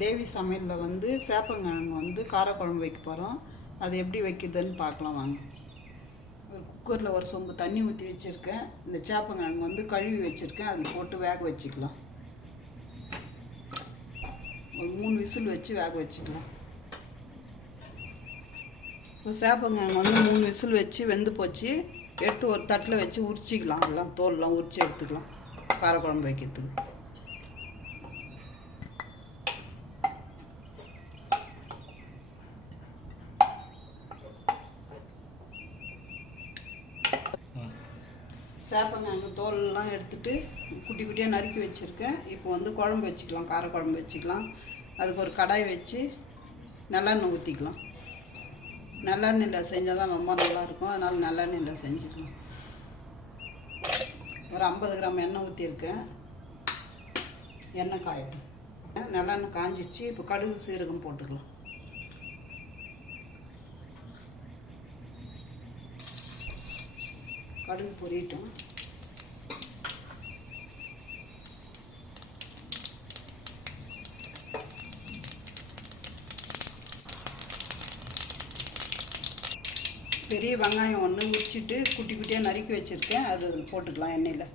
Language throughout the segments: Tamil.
தேவி சமையலில் வந்து சேப்பங்கிழங்கு வந்து காரக்குழம்பு வைக்க போகிறோம். அது எப்படி வைக்கிறதுன்னு பார்க்கலாம் வாங்க. ஒரு குக்கரில் ஒரு சொம்பு தண்ணி ஊற்றி வச்சுருக்கேன். இந்த சேப்பங்கிழங்கு வந்து கழுவி வச்சுருக்கேன். அதில் போட்டு வேக வச்சுக்கலாம். ஒரு 3 விசில் வச்சு வேக வச்சுக்கலாம். இப்போ சேப்பங்கிழங்கு வந்து 3 விசில் வச்சு வெந்து போச்சு. எடுத்து ஒரு தட்டில் வச்சு உரிச்சிக்கலாம். எல்லாம் தோல்லாம் உரித்து எடுத்துக்கலாம் காரக்குழம்பு வைக்கிறதுக்கு. சேப்பங்கிழங்கு தோலெல்லாம் எடுத்துகிட்டு குட்டி குட்டியாக நறுக்கி வச்சுருக்கேன். இப்போ வந்து குழம்பு வச்சுக்கலாம், காரக்குழம்பு வச்சுக்கலாம். அதுக்கு ஒரு கடாய் வச்சு நல்லெண்ணெய் ஊற்றிக்கலாம். நல்லெண்ணெயில் செஞ்சால் தான் ரொம்ப நல்லாயிருக்கும். அதனால் நல்லெண்ணெயில் செஞ்சுக்கலாம். ஒரு 50 கிராம் எண்ணெய் ஊற்றிருக்கேன். எண்ணெய் காயட்டும். நல்லெண்ணெய் காஞ்சிடுச்சு. இப்போ கடுகு சீரகம் போட்டுக்கலாம். கடுகு பொரியட்டும். பெரிய வெங்காயம் ஒன்று உரிச்சிட்டு குட்டி குட்டியாக நறுக்கி வச்சுருக்கேன். அது போட்டுக்கலாம் எண்ணெயில்.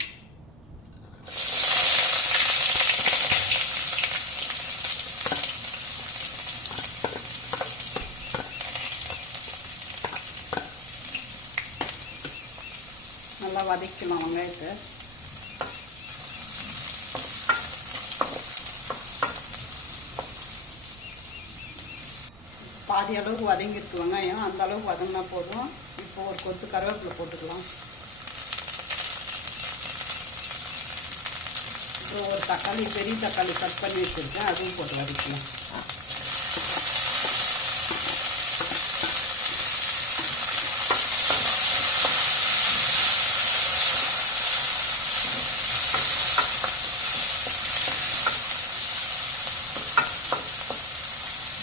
நல்லா வதக்கலாம் வெங்காயத்தை. பாதி அளவுக்கு வதங்கிருக்கு வெங்காயம். அந்த அளவுக்கு வதங்கினா போதும். இப்போ ஒரு கொத்து கருவேப்பிலை போட்டுக்கலாம். இப்போ ஒரு தக்காளி, பெரிய தக்காளி கட் பண்ணி வச்சுருக்கேன். அதுவும் போட்டு வதக்கலாம்.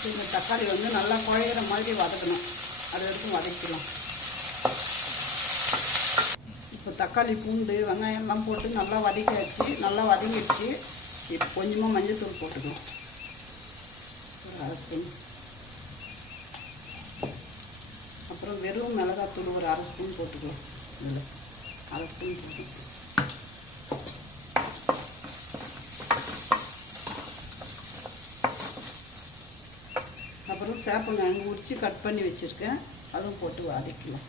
இந்த தக்காளி வந்து நல்லா குழையிற மாதிரி வதக்கணும். அது வரைக்கும் வதக்கலாம். இப்போ தக்காளி, பூண்டு, வெங்காயம் எல்லாம் போட்டு நல்லா வதக்கியாச்சு. நல்லா வதங்கிடுச்சு. இப்போ கொஞ்சமாக மஞ்சள்தூள் போட்டுக்கலாம். ஒரு 1/2 ஸ்பூன். அப்புறம் வெறும் மிளகாத்தூள் ஒரு 1/2 ஸ்பூன் போட்டுக்கலாம். இதில் 1/2 ஸ்பூன் போட்டுக்கலாம். அப்புறம் சேப்பங்கிழங்கு உரித்து கட் பண்ணி வச்சுருக்கேன். அதுவும் போட்டு வதக்கலாம்.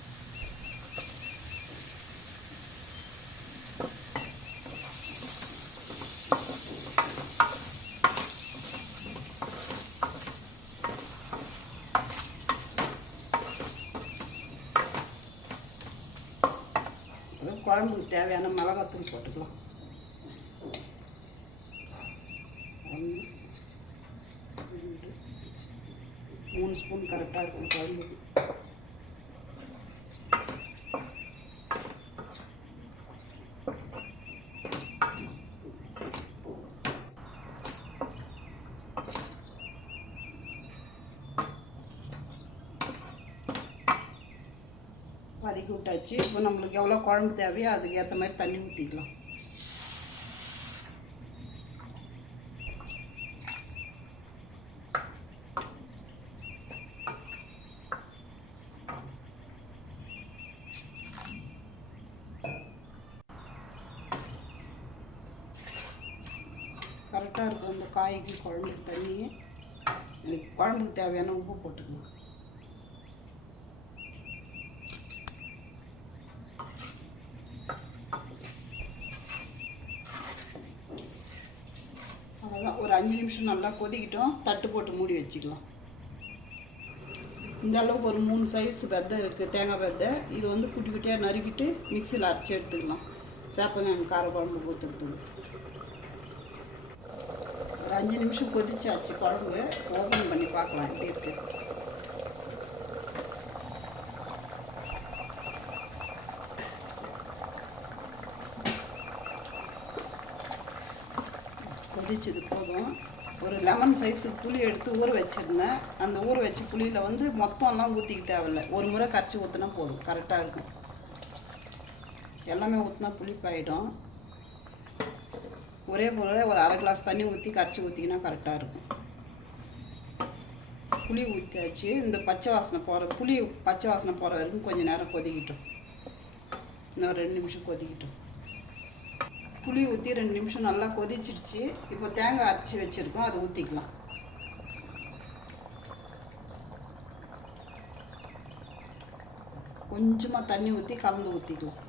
அப்புறம் குழம்புக்கு தேவையான மிளகாத்தூள் போட்டுக்கலாம். 1 2 3 ஸ்பூன் கரெக்டாக இருக்கும் குழம்புக்கு. வதக்கி விட்டாச்சு. இப்போ நம்மளுக்கு எவ்வளோ குழம்பு தேவையோ அதுக்கு ஏற்ற மாதிரி தண்ணி ஊற்றிக்கலாம். கரெக்டாக இருக்கும் இந்த காய்க்கு குழம்புக்கு தண்ணி. குழம்புக்கு தேவையான உப்பு போட்டுக்கலாம். அவ்வளோதான். ஒரு 5 நிமிஷம் நல்லா கொதிக்கிட்டோம். தட்டு போட்டு மூடி வச்சுக்கலாம். இந்த அளவுக்கு ஒரு 3 சைஸ் வெதை இருக்குது, தேங்காய் வெதை. இது வந்து குட்டி குட்டியாக நறுக்கிட்டு மிக்சியில் அரைச்சி எடுத்துக்கலாம். சேப்பங்கிழங்கு காரக்குழம்பு ஊற்றுறதுக்கு. ஒரு 5 நிமிஷம் கொதிச்சாச்சு குழம்பு. ஓப்பன் பண்ணி பார்க்கலாம் எப்படி இருக்குது. கொதிச்சது போதும். ஒரு லெமன் சைஸுக்கு புளி எடுத்து ஊற வச்சுருந்தேன். அந்த ஊற வச்ச புளியில் வந்து மொத்தம்லாம் ஊற்றிக்க தேவையில்லை. ஒரு முறை கரைச்சி ஊற்றினா போதும், கரெக்டாக இருக்கும். எல்லாமே ஊற்றினா புளிப்பாயிடும். ஒரே போல் ஒரு 1/2 கிளாஸ் தண்ணி ஊற்றி கரைச்சி ஊற்றிக்கினா கரெக்டாக இருக்கும். புளி ஊற்றியாச்சு. இந்த பச்சை வாசனை போகிற வரைக்கும் கொஞ்சம் நேரம் கொதிக்கிட்டோம். இன்னும் 2 நிமிஷம் கொதிக்கிட்டோம். புளி ஊற்றி 2 நிமிஷம் நல்லா கொதிச்சிடுச்சு. இப்போ தேங்காய் அரைச்சி வச்சுருக்கோம், அதை ஊற்றிக்கலாம். கொஞ்சமாக தண்ணி ஊற்றி கலந்து ஊற்றிக்கலாம்.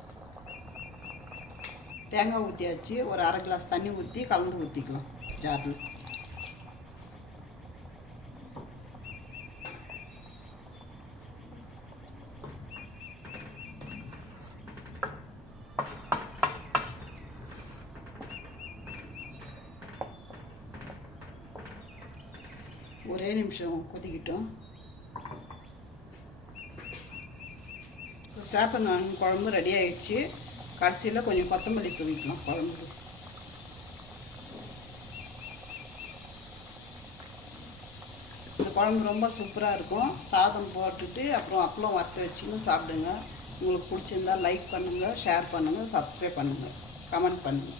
தேங்காய் ஊற்றியாச்சு. ஒரு 1/2 கிளாஸ் தண்ணி ஊற்றி கலந்து ஊற்றிக்கலாம் ஜாரில். ஒரே நிமிஷம் கொதிக்கிட்டோம். சேப்பங்காய் குழம்பு ரெடி ஆகிடுச்சு. கடைசியில் கொஞ்சம் கொத்தமல்லி தூவிக்கலாம் குழம்புக்கு. இந்த குழம்பு ரொம்ப சூப்பராக இருக்கும். சாதம் போட்டுட்டு அப்புறம் அப்பளம் வறுத்து வச்சுன்னு சாப்பிடுங்க. உங்களுக்கு பிடிச்சிருந்தா லைக் பண்ணுங்கள், ஷேர் பண்ணுங்கள், சப்ஸ்கிரைப் பண்ணுங்கள், கமெண்ட் பண்ணுங்கள்.